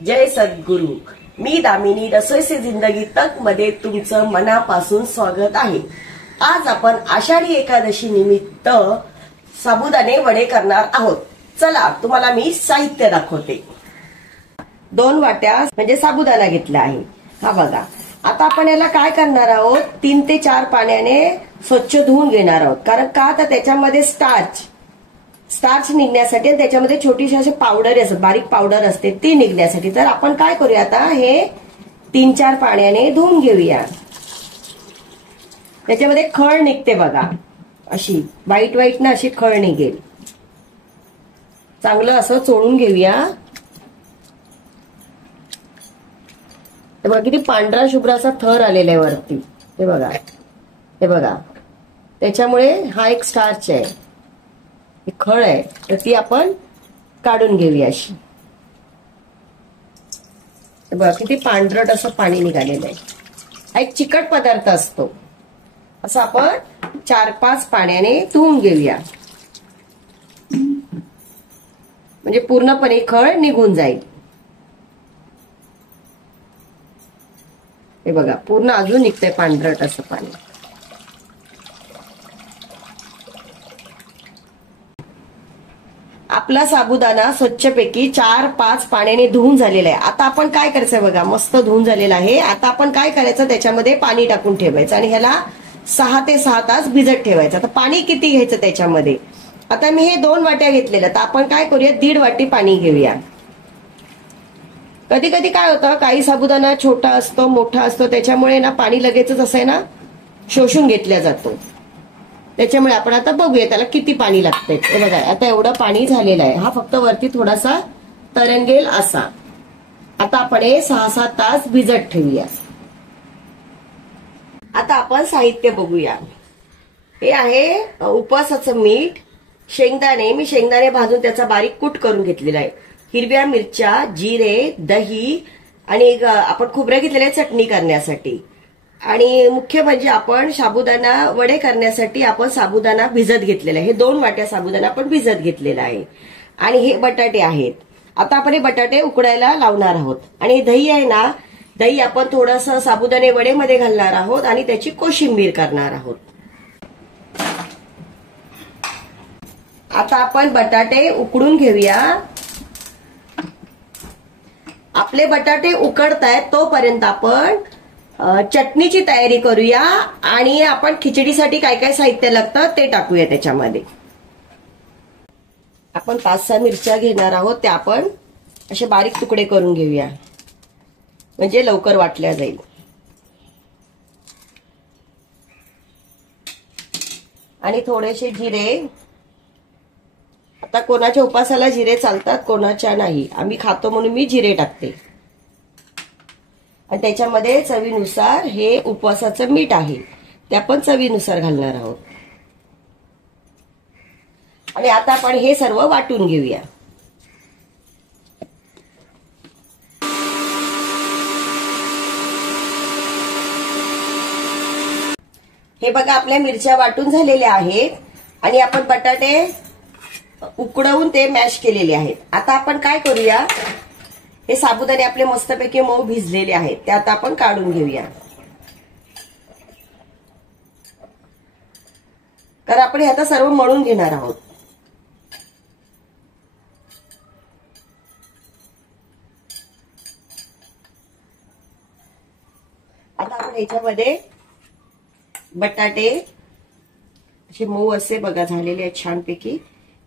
जय सद्गुरु। मी दामिनी रसोई से जिंदगी तक मध्ये तुमचं मनापासून स्वागत आहे। आज आपण आषाढी एकादशी निमित्त साबुदाणे वडे करणार आहोत। चला तुम्हाला मी साहित्य दाखवते। 2 वाट्या म्हणजे साबुदाणा घेतला आहे। हा बघा, आता आपण याला काय करणार आहोत, 3 ते 4 पाण्याने स्वच्छ धुवून घेणार आहोत। कारण का तर त्याच्यामध्ये स्टार्च निघण्यासाठी आणि त्याच्यामध्ये छोटीशी अशी पावडर असते, बारीक पावडर असते, ती निघण्यासाठी। तर आपण काय करूया, आता हे 3-4 पाण्याने धुवून घेऊया। त्याच्यामध्ये खळ निघते बघा, अशी वाईट ना अशी खळ निघेल। चांगलं असं चोळून घेऊया। हे बघा किती पांढरा शुभ्र असा थर आलेला आहे वरती, हे बघा, हे बघा। त्याच्यामुळे हा एक स्टार्च आहे, खळ आहे, तर ती आपण काढून घेऊया अशी। बघा किती पांढरट असं पाणी निघालेलं आहे। हा एक चिकट पदार्थ असतो। असं आपण 4-5 पाण्याने धुवून घेऊया, म्हणजे पूर्णपणे खळ निघून जाईल। हे बघा पूर्ण अजून निघतंय पांढरट असं पाणी। आपला साबुदाणा स्वच्छपैकी 4-5 पाण्याने धुवून झालेला आहे। आता आपण काय करायचं, बघा मस्त धुवून झालेला आहे। आता आपण काय करायचं, त्याच्यामध्ये पाणी टाकून ठेवायचं आणि ह्याला 6 ते 6 तास भिजत ठेवायचं। आता पाणी किती घ्यायचं त्याच्यामध्ये, आता मी हे 2 वाट्या घेतलेल्या, तर आपण काय करूया, 1.5 वाटी पाणी घेऊया। कधी कधी काय होतं, काही साबुदाणा छोटा असतो, मोठा असतो, त्याच्यामुळे ना पाणी लगेचच असं आहे ना शोषून घेतला जातो। त्याच्यामुळे आपण आता बघूया त्याला किती पाणी लागतंय। हे बघा आता एवढं पाणी झालेलं आहे। हा फक्त वरती थोडासा तरंगेल असा। आता आपण हे 6-7 तास भिजत ठेवूया। आता आपण साहित्य बघूया। हे आहे उपवासाचं मीठ, शेंगदाणे, मी शेंगदाणे भाजून त्याचा बारीक कूट करून घेतलेला आहे, हिरव्या मिरच्या, जिरे, दही आणि आपण खोबरं घेतलेले चटणी करण्यासाठी। आणि मुख्य म्हणजे आपण साबुदाणा वडे करण्यासाठी आपण साबुदाणा भिजत घेतलेला आहे। हे 2 वाट्या साबुदाणा आपण भिजत घेतलेला आहे। आणि हे बटाटे आहेत। आता आपण हे बटाटे उकडायला लावणार आहोत। आणि दही आहे ना, दही आपण थोडंसं साबुदाणे वडेमध्ये घालणार आहोत आणि त्याची कोशिंबीर करणार आहोत। आता आपण बटाटे उकडून घेऊया। आपले बटाटे उकडतायत तोपर्यंत आपण चटणीची तयारी करूया। आणि आपण खिचडीसाठी काय काय साहित्य लागतं ते टाकूया त्याच्यामध्ये। आपण 5-6 मिरच्या घेणार आहोत, त्या आपण असे बारीक तुकडे करून घेऊया, म्हणजे लवकर वाटल्या जाईल। आणि थोडेसे जिरे। आता कोणाच्या उपासाला जिरे चालतात, कोणाच्या नाही। आम्ही खातो म्हणून मी जिरे टाकते। आणि त्याच्यामध्ये चवीनुसार हे उपवासाचं मीठ आहे, ते आपण चवीनुसार घालणार आहोत। आणि आता आपण हे सर्व वाटून घेऊया। हे बघा आपल्या मिरच्या वाटून झालेल्या आहेत आणि आपण बटाटे उकडवून ते मॅश केलेले आहेत। आता आपण काय करूया, हे साबुदाणे आपले मस्तपैकी मऊ भिजलेले आहेत, ते आता आपण काढून घेऊया। कारण आपण हे आता सर्व मळून घेणार आहोत। आता आपण याच्यामध्ये बटाटे असे मऊ असे बघा झालेले आहेत छानपैकी,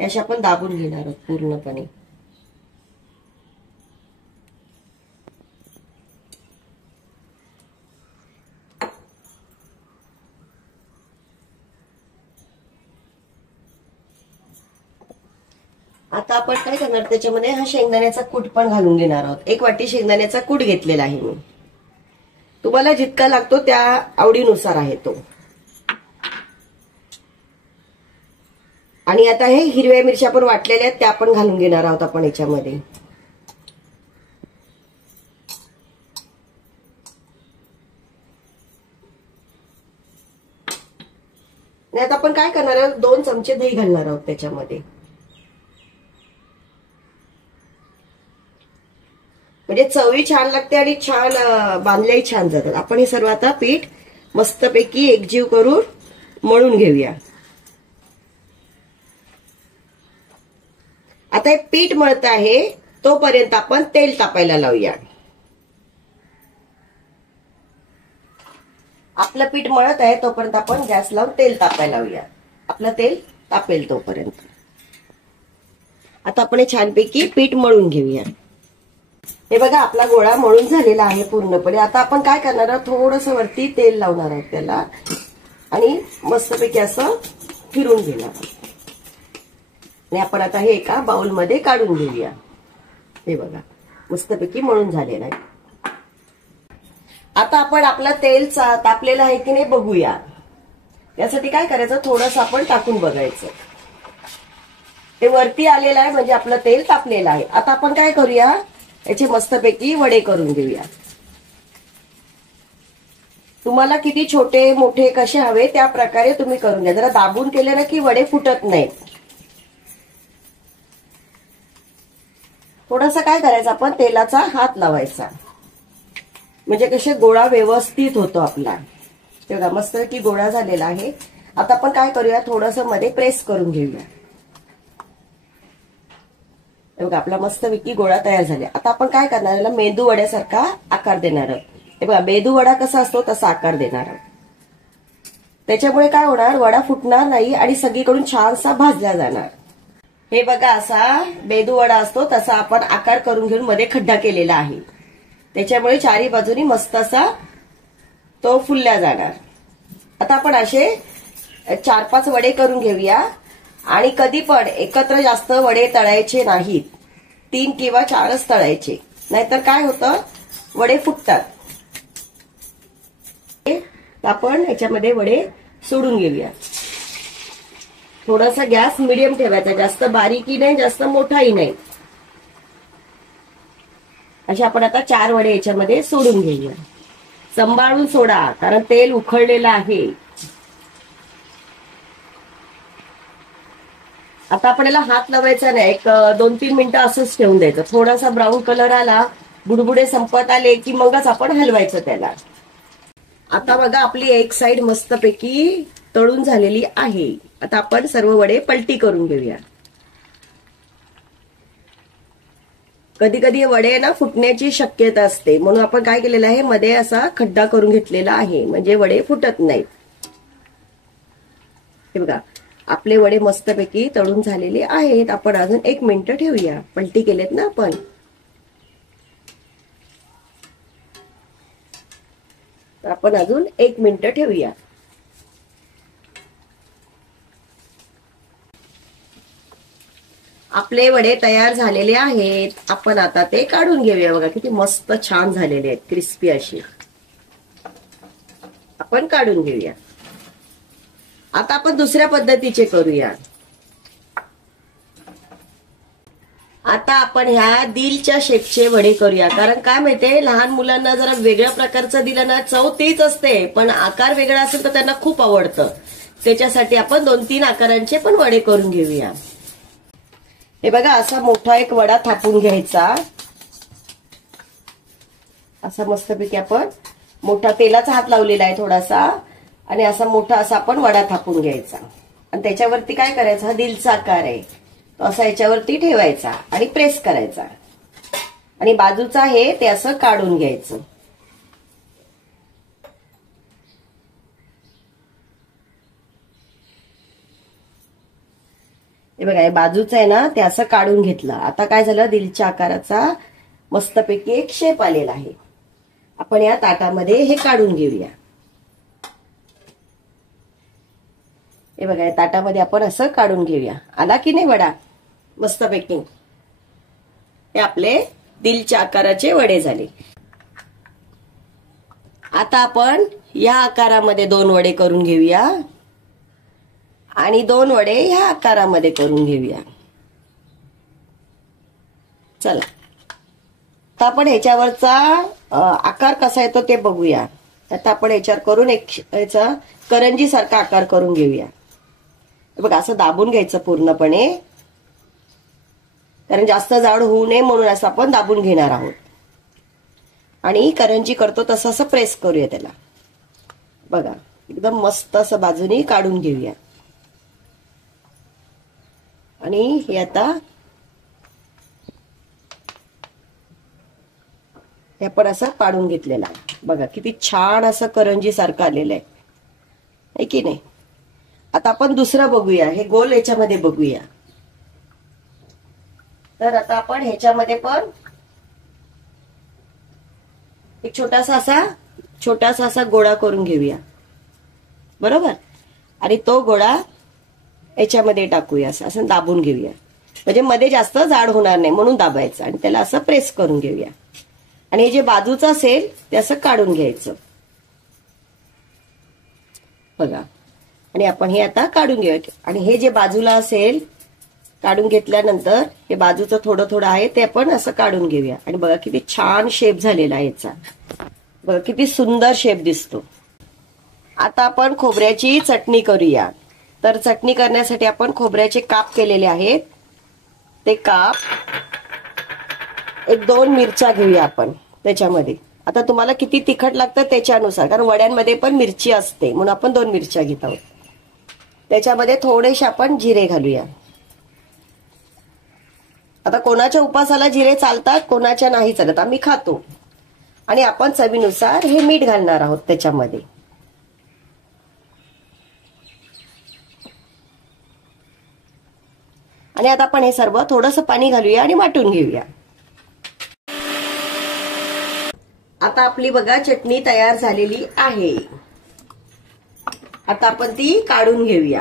असे आपण दाबून घेणार आहोत पूर्णपणे। आता आपण काय करणार, त्याच्यामध्ये हा शेंगदाण्याचा कूट पण घालून घेणार आहोत। 1 वाटी शेंगदाण्याचा कूट घेतलेला आहे मी। तुम्हाला जितका लागतो त्या आवडीनुसार आहे तो। आणि आता हे हिरव्या मिरच्या पण वाटलेल्या आहेत, त्या पण घालून घेणार आहोत आपण याच्यामध्ये। आणि आता आपण काय करणार आहोत, 2 चमचे दही घालणार आहोत त्याच्यामध्ये। म्हणजे चवही छान लागते आणि छान बांधल्याही छान जातात. आपण हे सर्व आता पीठ मस्तपैकी एकजीव करून मळून घेऊया. आता हे पीठ मळत आहे तोपर्यंत आपण तेल तापायला लावूया. आपलं पीठ मळत आहे तोपर्यंत आपण गॅस लावून तेल तापायला लावूया. आपलं तेल तापेल तोपर्यंत आता आपण हे छानपैकी पीठ मळून घेऊया. हे बघा आपला गोळा मळून झालेला आहे पूर्णपणे. आता आपण काय करणार आहोत, थोडस वरती तेल लावणार आहोत त्याला आणि मस्तपैकी असं फिरून घेणार आहोत. आणि आपण आता हे एका बाउल मध्ये काढून घेऊया. हे बघा मस्तपैकी मळून झालेलं आहे. आता आपण आपलं तेल तापलेलं आहे की नाही बघूया. यासाठी काय करायचं, थोडंसं आपण टाकून बघायचं. ते वरती आलेलं आहे म्हणजे आपलं तेल तापलेलं आहे. आता आपण काय करूया, याचे मस्तपैकी वडे करून घेऊया. तुम्हाला किती छोटे मोठे कसे हवे त्या प्रकारे तुम्ही करून घ्या. जरा दाबून केले ना की वडे फुटत नाहीत. थोडासा काय करायचं, आपण तेलाचा हात लावायचा म्हणजे कसे गोळा व्यवस्थित होतो आपला. तेव्हा मस्त की गोळा झालेला आहे. आता आपण काय करूया, थोडंसं मध्ये प्रेस करून घेऊया. बघा आपला मस्तपैकी गोळा तयार झाला. आता आपण काय करणार, याला मेंदू वड्यासारखा आकार देणार आहोत. हे बघा मेंदू वडा कसा असतो तसा आकार देणार आहोत. त्याच्यामुळे काय होणार, वडा फुटणार नाही आणि सगळीकडून छानसा भाजला जाणार. हे बघा असा मेंदू वडा असतो तसा आपण आकार करून घेऊन मध्ये खड्डा केलेला आहे. त्याच्यामुळे चारी बाजूनी मस्त असा तो फुलल्या जाणार. आता आपण असे 4-5 वडे करून घेऊया. आणि कधी पण एकत्र जास्त वडे तळायचे नाहीत. 3 किंवा 4च तळायचे, नाहीतर काय होतं वडे फुटतात. आपण याच्यामध्ये वडे सोडून घेऊया. थोडासा गॅस मिडियम ठेवायचा, जास्त बारीकही नाही जास्त मोठाही नाही. असे आपण आता 4 वडे याच्यामध्ये सोडून घेऊया. सांभाळून सोडा कारण तेल उखळलेलं आहे. आता आपण याला हात लावायचा नाही, एक 2-3 मिनिटं असंच ठेवून द्यायचं. थोडासा ब्राऊन कलर आला, बुडबुडे संपत आले की मगच आपण हलवायचं त्याला. आता बघा आपली एक साइड मस्तपैकी तळून झालेली आहे. आता आपण सर्व वडे पलटी करून घेऊया. कधी कधी वडे ना फुटण्याची शक्यता असते, म्हणून आपण काय केलेलं आहे, मध्ये असा खड्डा करून घेतलेला आहे म्हणजे वडे फुटत नाहीत. हे बघा आपले वडे मस्तपैकी तळून झालेले आहेत. आपण अजून 1 मिनिट ठेवूया. पलटी केलेत ना आपण. आपण अजून 1 मिनिट ठेवूया. आपले वडे तयार झालेले आहेत. आपण आता ते काढून घेऊया. बघा किती मस्त छान झालेले आहेत, क्रिस्पी असे. आपण काढून घेऊया. आता आपण दुसऱ्या पद्धतीचे करूया. आता आपण ह्या दिलच्या शेपचे वडे करूया. कारण काय माहितीये, लहान मुलांना जरा वेगळ्या प्रकारचं दिलं ना चव तीच असते, पण आकार वेगळा असेल तर त्यांना खूप आवडतं. त्याच्यासाठी आपण 2-3 आकारांचे पण वडे करून घेऊया. हे बघा असा मोठा एक वडा थापून घ्यायचा. असा मस्तपैकी आपण मोठा तेलाचा हात लावलेला आहे थोडासा, आणि असा मोठा असा आपण वडा थापून घ्यायचा. आणि त्याच्यावरती काय करायचं, हा दिलचा आकार आहे तो असा याच्यावरती ठेवायचा आणि प्रेस करायचा. आणि बाजूचा आहे ते असं काढून घ्यायचं. हे बघा हे बाजूचं आहे ना ते असं काढून घेतलं. आता काय झालं, दिलच्या आकाराचा मस्तपैकी एक शेप आलेला आहे. आपण या ताटामध्ये हे काढून घेऊया. हे बघा या ताटामध्ये आपण असं काढून घेऊया. आला की नाही वडा मस्तपैकी. हे आपले दिलच्या आकाराचे वडे झाले. आता आपण या आकारामध्ये 2 वडे करून घेऊया आणि 2 वडे ह्या आकारामध्ये करून घेऊया. चला आता आपण ह्याच्यावरचा आकार कसा येतो ते बघूया. आता आपण ह्याच्यावर करून एक याचा करंजी सारखा आकार करून घेऊया. बघा असं दाबून घ्यायचं पूर्णपणे, कारण जास्त जाड होऊ नये म्हणून असं आपण दाबून घेणार आहोत. आणि करंजी करतो तसं असं प्रेस करूया त्याला. बघा एकदम मस्त असं बाजूनी काढून घेऊया. आणि हे आता हे आपण असं काढून घेतलेलं आहे. बघा किती छान असं करंजी सारखं आलेलं आहे की नाही. आता आपण दुसरं बघूया. हे गोल याच्यामध्ये बघूया. तर आता आपण ह्याच्यामध्ये पण एक छोटासा असा गोळा करून घेऊया. बरोबर. आणि तो गोळा याच्यामध्ये टाकूया. असं दाबून घेऊया. म्हणजे मध्ये जास्त जाड होणार नाही म्हणून दाबायचं. आणि त्याला असं प्रेस करून घेऊया. आणि हे जे बाजूचं असेल ते असं काढून घ्यायचं. बघा. आणि आपण हे आता काढून घेऊया. आणि हे जे बाजूला असेल काढून घेतल्यानंतर हे बाजूचं थोडं थोडं आहे ते आपण असं काढून घेऊया. आणि बघा किती छान शेप झालेला आहे याचा. बघा किती सुंदर शेप दिसतो. आता आपण खोबऱ्याची चटणी करूया. तर चटणी करण्यासाठी आपण खोबऱ्याचे काप केलेले आहेत. ते काप एक 2 मिरच्या घेऊया आपण त्याच्यामध्ये. आता तुम्हाला किती तिखट लागतं त्याच्यानुसार, कारण वड्यांमध्ये पण मिरची असते म्हणून आपण 2 मिरच्या घेत आहोत. त्याच्यामध्ये थोडेसे आपण जिरे घालूया. आता कोणाच्या उपासाला जिरे चालतात, कोणाच्या नाही चालत. आम्ही खातो. आणि आपण चवीनुसार हे मीठ घालणार आहोत त्याच्यामध्ये. आणि आता आपण हे सर्व थोडंसं पाणी घालूया आणि वाटून घेऊया. आता आपली बघा चटणी तयार झालेली आहे. आता आपण ती काढून घेऊया.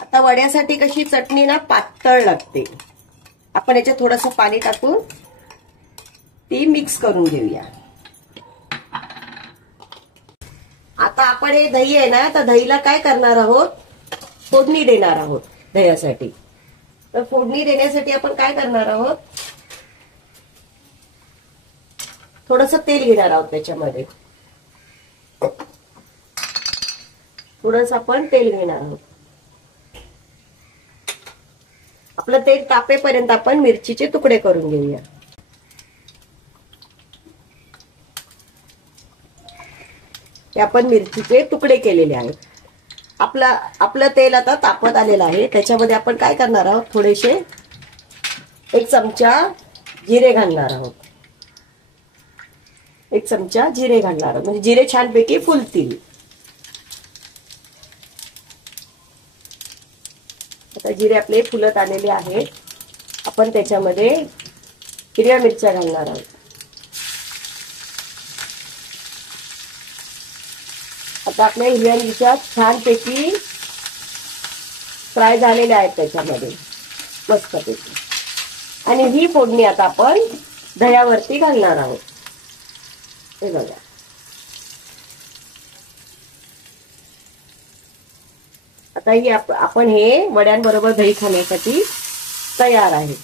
आता वड्यासाठी कशी चटणी ना पातळ लागते. आपण याच्यात थोडंसं पाणी टाकून ती मिक्स करून घेऊया. आता आपण हे दही आहे ना, तर दहीला काय करणार आहोत, फोडणी देणार आहोत दह्यासाठी. तर फोडणी देण्यासाठी आपण काय करणार आहोत, थोडंसं तेल घेणार आहोत. त्याच्यामध्ये थोडंसं आपण तेल घेणार आहोत. आपलं तेल तापेपर्यंत आपण मिरचीचे तुकडे करून घेऊया. हे आपण मिरचीचे तुकडे केलेले आहेत. आपलं तेल आता तापत आलेलं आहे. त्याच्यामध्ये आपण काय करणार आहोत, थोडेसे 1 चमचा जिरे घालणार आहोत. 1 चमचा जिरे घालणार आहोत, म्हणजे जिरे छानपैकी फुलतील. आता जिरे आपले फुलत आलेले आहेत. आपण त्याच्यामध्ये हिरव्या मिरच्या घालणार आहोत. आता आपल्या हिरव्या मिरच्या छानपैकी फ्राय झालेल्या आहेत त्याच्यामध्ये मस्तपैकी. आणि ही फोडणी आता आपण दह्यावरती घालणार आहोत. हे बघा. आता ही आपण हे वड्यांबरोबर दही खाण्यासाठी तयार आहे.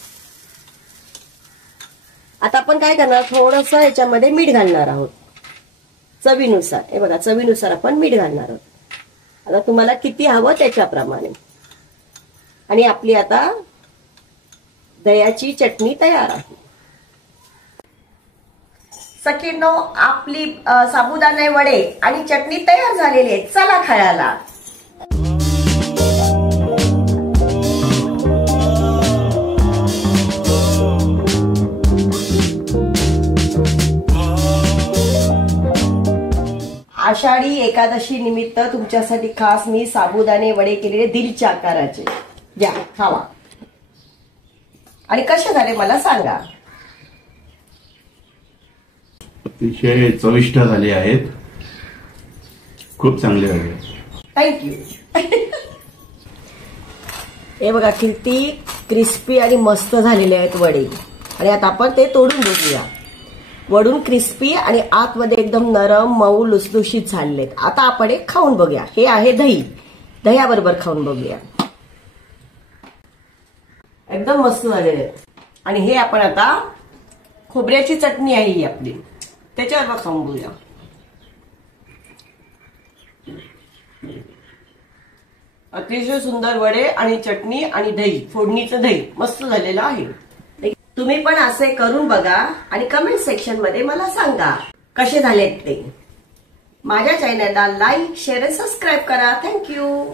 आता आपण काय करणार, थोडंसं याच्यामध्ये मीठ घालणार आहोत चवीनुसार. हे बघा चवीनुसार आपण मीठ घालणार आहोत. आता तुम्हाला किती हवं त्याच्याप्रमाणे. आणि आपली आता दह्याची चटणी तयार आहे. सखींनो, आपली साबुदाणे वडे आणि चटणी तयार झालेली आहे. चला खायला. आषाढी एकादशी निमित्त तुमच्यासाठी खास मी साबुदाणे वडे केलेले दिलच्या आकाराचे. घ्या खावा. आणि कसे झाले मला सांगा. अतिशय चविष्ट झाले आहेत. खूप चांगले झाले. थँक्यू. हे बघा किती क्रिस्पी आणि मस्त झालेले आहेत वडे. आणि आता आपण ते तोडून बघूया. वडून क्रिस्पी आणि आतमध्ये एकदम नरम मऊ लुसलुशीत झालेत. आता आपण एक खाऊन बघूया. हे आहे दही. दह्याबरोबर खाऊन बघूया. एकदम मस्त झालेले आहेत. आणि हे आपण आता खोबऱ्याची चटणी आहे ही आपली, त्याच्याबरोबर खाऊन बघूया. अतिशय सुंदर वडे आणि चटणी आणि दही, फोडणीचं दही मस्त झालेलं आहे. तुम्ही पण असे करून बघा आणि कमेंट सेक्शन मध्ये मला सांगा कसे झालेत ते. माझ्या चॅनलला लाईक, शेअर आणि सबस्क्राईब करा. थँक्यू.